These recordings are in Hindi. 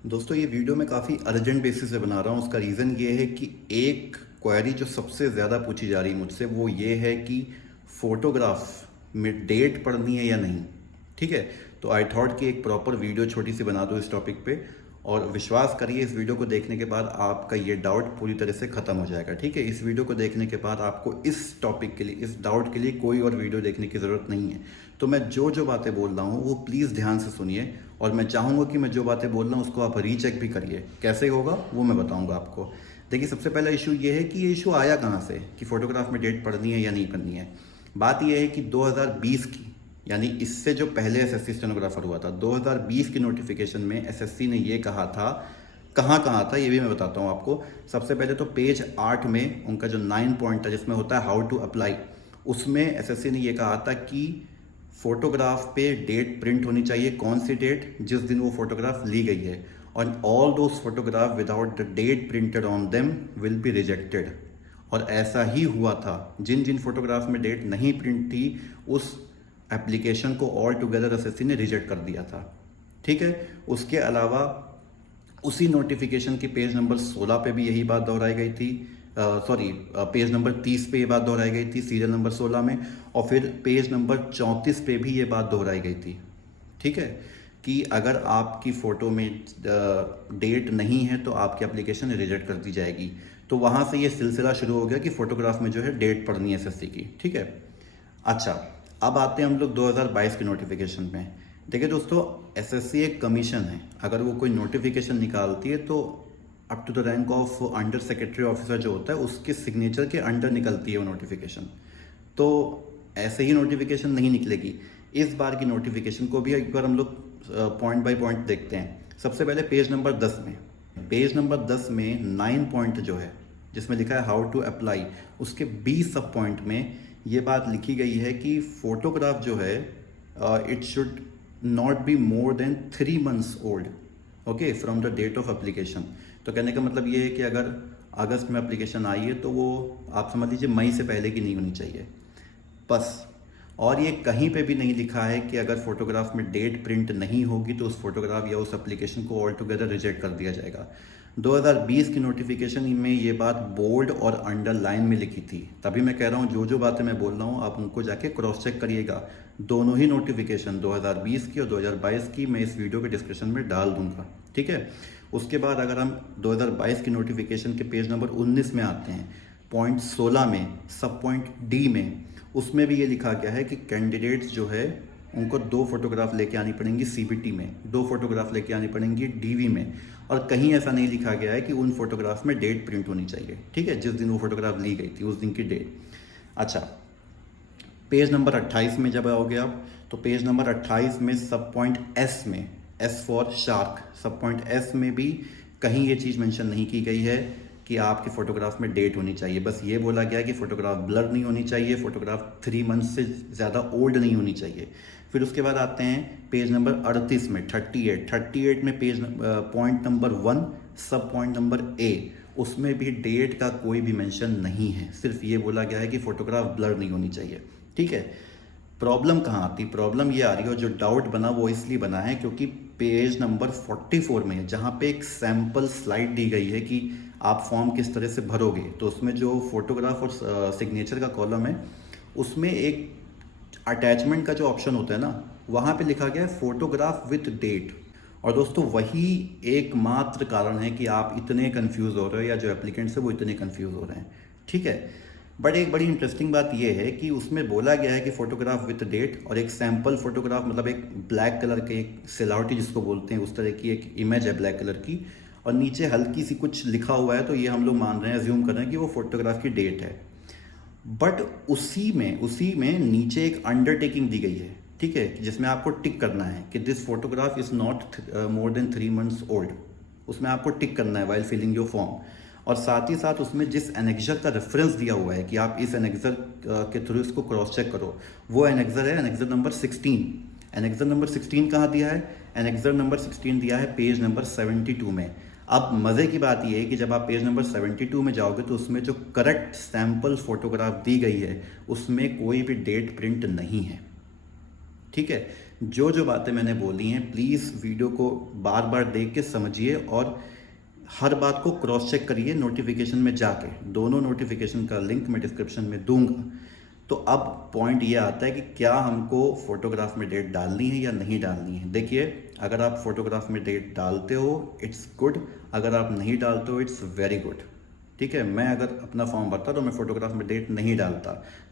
दोस्तों ये वीडियो मैं काफ़ी अर्जेंट बेसिस पे बना रहा हूँ। उसका रीज़न ये है कि एक क्वेरी जो सबसे ज़्यादा पूछी जा रही है मुझसे वो ये है कि फ़ोटोग्राफ में डेट पढ़नी है या नहीं। ठीक है, तो आई थॉट कि एक प्रॉपर वीडियो छोटी सी बना दूँ इस टॉपिक पे, और विश्वास करिए इस वीडियो को देखने के बाद आपका ये डाउट पूरी तरह से ख़त्म हो जाएगा। ठीक है, इस वीडियो को देखने के बाद आपको इस टॉपिक के लिए, इस डाउट के लिए कोई और वीडियो देखने की ज़रूरत नहीं है। तो मैं जो जो बातें बोल रहा हूँ वो प्लीज़ ध्यान से सुनिए, और मैं चाहूँगा कि मैं जो बातें बोल रहा हूँ उसको आप रीचेक भी करिए। कैसे होगा वो मैं बताऊँगा आपको। देखिए, सबसे पहला इशू ये है कि ये इशू आया कहाँ से कि फ़ोटोग्राफ में डेट पढ़नी है या नहीं पढ़नी है। बात ये है कि 2020 की, यानी इससे जो पहले एसएससी स्टेनोग्राफर हुआ था, 2020 की नोटिफिकेशन में एसएससी ने ये कहा था, कहाँ कहाँ था ये भी मैं बताता हूँ आपको। सबसे पहले तो पेज 8 में उनका जो 9 पॉइंट था जिसमें होता है हाउ टू अप्लाई, उसमें एसएससी ने ये कहा था कि फोटोग्राफ पे डेट प्रिंट होनी चाहिए। कौन सी डेट? जिस दिन वो फोटोग्राफ ली गई है। और all those photograph without the date printed on them will be rejected. और ऐसा ही हुआ था। जिन जिन फोटोग्राफ में डेट नहीं प्रिंट थी उस एप्लीकेशन को ऑल टुगेदर एसएससी ने रिजेक्ट कर दिया था। ठीक है, उसके अलावा उसी नोटिफिकेशन की पेज नंबर 16 पे भी यही बात दोहराई गई थी। सॉरी, पेज नंबर 30 पे ये बात दोहराई गई थी सीरियल नंबर 16 में, और फिर पेज नंबर 34 पे भी ये बात दोहराई गई थी। ठीक है, कि अगर आपकी फ़ोटो में डेट नहीं है तो आपकी एप्लीकेशन रिजेक्ट कर दी जाएगी। तो वहाँ से ये सिलसिला शुरू हो गया कि फ़ोटोग्राफ में जो है डेट पढ़नी है एसएससी की। ठीक है, अच्छा, अब आते हैं हम लोग 2022 के नोटिफिकेशन में। देखिए दोस्तों, एसएससी एक कमीशन है। अगर वो कोई नोटिफिकेशन निकालती है तो up to the rank of under secretary officer जो होता है उसके सिग्नेचर के अंडर निकलती है वो नोटिफिकेशन। तो ऐसे ही नोटिफिकेशन नहीं निकलेगी। इस बार की नोटिफिकेशन को भी एक बार हम लोग पॉइंट बाय पॉइंट देखते हैं। सबसे पहले पेज नंबर 10 में, पेज नंबर 10 में 9 पॉइंट जो है जिसमें लिखा है हाउ टू अप्लाई, उसके 20 सब पॉइंट में ये बात लिखी गई है कि फोटोग्राफ जो है it should not be more than 3 months old, okay, from the date of application. तो कहने का मतलब ये है कि अगर अगस्त में एप्लीकेशन आई है तो वो आप समझ लीजिए मई से पहले की नहीं होनी चाहिए बस। और ये कहीं पे भी नहीं लिखा है कि अगर फोटोग्राफ में डेट प्रिंट नहीं होगी तो उस फोटोग्राफ या उस एप्लीकेशन को ऑल टुगेदर रिजेक्ट कर दिया जाएगा। 2020 की नोटिफिकेशन में ये बात बोल्ड और अंडरलाइन में लिखी थी। तभी मैं कह रहा हूँ जो जो बातें मैं बोल रहा हूँ आप उनको जाके क्रॉस चेक करिएगा। दोनों ही नोटिफिकेशन 2020 की और 2022 की मैं इस वीडियो के डिस्क्रिप्शन में डाल दूंगा। ठीक है, उसके बाद अगर हम 2022 की नोटिफिकेशन के पेज नंबर 19 में आते हैं, पॉइंट 16 में सब पॉइंट डी में, उसमें भी ये लिखा गया है कि कैंडिडेट्स जो है उनको 2 फोटोग्राफ लेके आनी पड़ेंगी सीबीटी में, 2 फोटोग्राफ लेके आनी पड़ेंगी डीवी में, और कहीं ऐसा नहीं लिखा गया है कि उन फोटोग्राफ में डेट प्रिंट होनी चाहिए। ठीक है, जिस दिन वो फोटोग्राफ ली गई थी उस दिन की डेट। अच्छा, पेज नंबर 28 में जब आओगे आप तो पेज नंबर 28 में सब पॉइंट एस में, एस फॉर शार्क, सब पॉइंट एस में भी कहीं ये चीज़ मेंशन नहीं की गई है कि आपके फोटोग्राफ में डेट होनी चाहिए। बस ये बोला गया है कि फोटोग्राफ ब्लर नहीं होनी चाहिए, फोटोग्राफ 3 मंथ से ज़्यादा ओल्ड नहीं होनी चाहिए। फिर उसके बाद आते हैं पेज नंबर 38 में, 38 में पेज पॉइंट नंबर 1 सब पॉइंट नंबर ए, उसमें भी डेट का कोई भी मेंशन नहीं है। सिर्फ ये बोला गया है कि फोटोग्राफ ब्लर नहीं होनी चाहिए। ठीक है, प्रॉब्लम कहाँ आती? प्रॉब्लम ये आ रही है, और जो डाउट बना वो इसलिए बना है क्योंकि पेज नंबर 44 में जहाँ पे एक सैम्पल स्लाइड दी गई है कि आप फॉर्म किस तरह से भरोगे, तो उसमें जो फोटोग्राफ और सिग्नेचर का कॉलम है उसमें एक अटैचमेंट का जो ऑप्शन होता है ना, वहाँ पे लिखा गया है फोटोग्राफ विथ डेट। और दोस्तों वही एकमात्र कारण है कि आप इतने कंफ्यूज हो रहे हो या जो एप्लीकेंट्स है वो इतने कंफ्यूज हो रहे हैं। ठीक है, बट एक बड़ी इंटरेस्टिंग बात यह है कि उसमें बोला गया है कि फोटोग्राफ विथ डेट, और एक सैम्पल फोटोग्राफ मतलब एक ब्लैक कलर के, एक सिलावटी जिसको बोलते हैं उस तरह की एक इमेज है ब्लैक कलर की, और नीचे हल्की सी कुछ लिखा हुआ है, तो ये हम लोग मान रहे हैं, अज्यूम कर रहे हैं कि वो फोटोग्राफ की डेट है। बट उसी में नीचे एक अंडरटेकिंग दी गई है, ठीक है, जिसमें आपको टिक करना है कि this photograph is not more than 3 months old. उसमें आपको टिक करना है वाइल फिलिंग योर फॉर्म। और साथ ही साथ उसमें जिस एनेक्जर का रेफरेंस दिया हुआ है कि आप इस एनेक्जर के थ्रू इसको क्रॉस चेक करो, वो एनेक्जर है एनेक्जर नंबर 16। एनेक्जर नंबर 16 कहाँ दिया है? एनेक्जर नंबर 16 दिया है पेज नंबर 72 में। अब मज़े की बात यह है कि जब आप पेज नंबर 72 में जाओगे तो उसमें जो करेक्ट सैम्पल फोटोग्राफ दी गई है उसमें कोई भी डेट प्रिंट नहीं है। ठीक है, जो जो बातें मैंने बोली हैं प्लीज़ वीडियो को बार बार देख के समझिए और हर बात को क्रॉस चेक करिए नोटिफिकेशन में जाके। दोनों नोटिफिकेशन का लिंक मैं डिस्क्रिप्शन में दूंगा। तो अब पॉइंट ये आता है कि क्या हमको फोटोग्राफ में डेट डालनी है या नहीं डालनी है। देखिए, अगर आप फोटोग्राफ में डेट डालते हो इट्स गुड, अगर आप नहीं डालते हो इट्स वेरी गुड। ठीक है, मैं अगर अपना फॉर्म भरता तो मैं फोटोग्राफ में डेट नहीं डालता।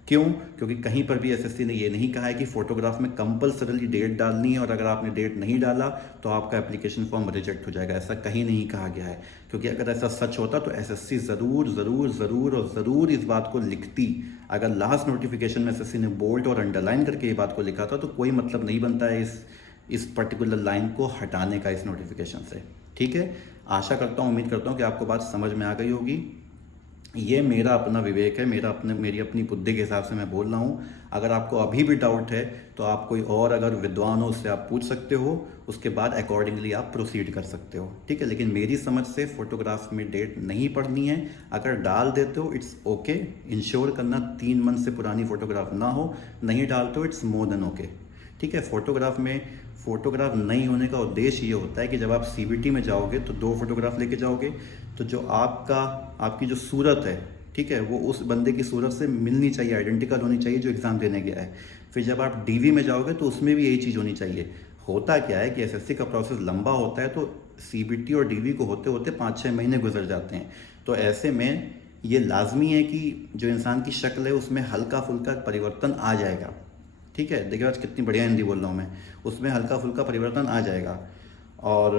क्यों? क्योंकि कहीं पर भी एसएससी ने ये नहीं कहा है कि फोटोग्राफ में कंपलसरीली डेट डालनी है और अगर आपने डेट नहीं डाला तो आपका एप्लीकेशन फॉर्म रिजेक्ट हो जाएगा। ऐसा कहीं नहीं कहा गया है, क्योंकि अगर ऐसा सच होता तो एसएससी ज़रूर ज़रूर ज़रूर और ज़रूर इस बात को लिखती। अगर लास्ट नोटिफिकेशन में एसएससी ने बोल्ड और अंडरलाइन करके ये बात को लिखा था तो कोई मतलब नहीं बनता है इस पर्टिकुलर लाइन को हटाने का इस नोटिफिकेशन से। ठीक है, आशा करता हूँ, उम्मीद करता हूँ कि आपको बात समझ में आ गई होगी। ये मेरा अपना विवेक है, मेरी अपनी बुद्धि के हिसाब से मैं बोल रहा हूँ। अगर आपको अभी भी डाउट है तो आप कोई और अगर विद्वान हो उससे आप पूछ सकते हो, उसके बाद अकॉर्डिंगली आप प्रोसीड कर सकते हो। ठीक है, लेकिन मेरी समझ से फोटोग्राफ में डेट नहीं पढ़नी है। अगर डाल देते हो इट्स ओके, इंश्योर करना 3 मंथ से पुरानी फोटोग्राफ ना हो। नहीं डालते हो इट्स मोर देन ओके। ठीक है, फोटोग्राफ नहीं होने का उद्देश्य ये होता है कि जब आप सीबीटी में जाओगे तो 2 फोटोग्राफ लेके जाओगे, तो जो आपकी जो सूरत है, ठीक है, वो उस बंदे की सूरत से मिलनी चाहिए, आइडेंटिकल होनी चाहिए जो एग्ज़ाम देने गया है। फिर जब आप डीवी में जाओगे तो उसमें भी यही चीज़ होनी चाहिए। होता क्या है कि एसएससी का प्रोसेस लंबा होता है, तो सीबीटी और डीवी को होते होते 5-6 महीने गुजर जाते हैं। तो ऐसे में ये लाजमी है कि जो इंसान की शक्ल है उसमें हल्का फुल्का परिवर्तन आ जाएगा। ठीक है, देखिए आज कितनी बढ़िया हिंदी बोल रहा हूँ मैं, उसमें हल्का फुल्का परिवर्तन आ जाएगा। और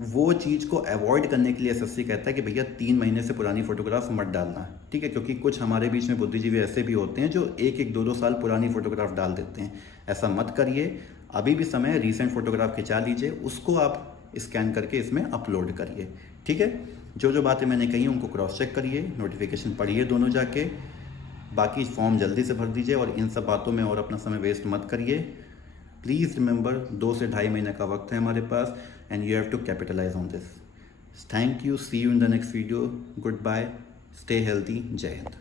वो चीज़ को अवॉइड करने के लिए एसएससी कहता है कि भैया 3 महीने से पुरानी फोटोग्राफ मत डालना। ठीक है, क्योंकि कुछ हमारे बीच में बुद्धिजीवी ऐसे भी होते हैं जो 1-1, 2-2 साल पुरानी फोटोग्राफ डाल देते हैं। ऐसा मत करिए, अभी भी समय है, रीसेंट फोटोग्राफ खिंचा लीजिए, उसको आप स्कैन करके इसमें अपलोड करिए। ठीक है, जो जो बातें मैंने कही उनको क्रॉस चेक करिए, नोटिफिकेशन पढ़िए दोनों जाके, बाकी फॉर्म जल्दी से भर दीजिए और इन सब बातों में और अपना समय वेस्ट मत करिए। प्लीज़ रिमेंबर 2 से ढाई महीने का वक्त है हमारे पास and you have to capitalize on this. Thank you, see you in the next video, good bye, stay healthy, Jai Hind.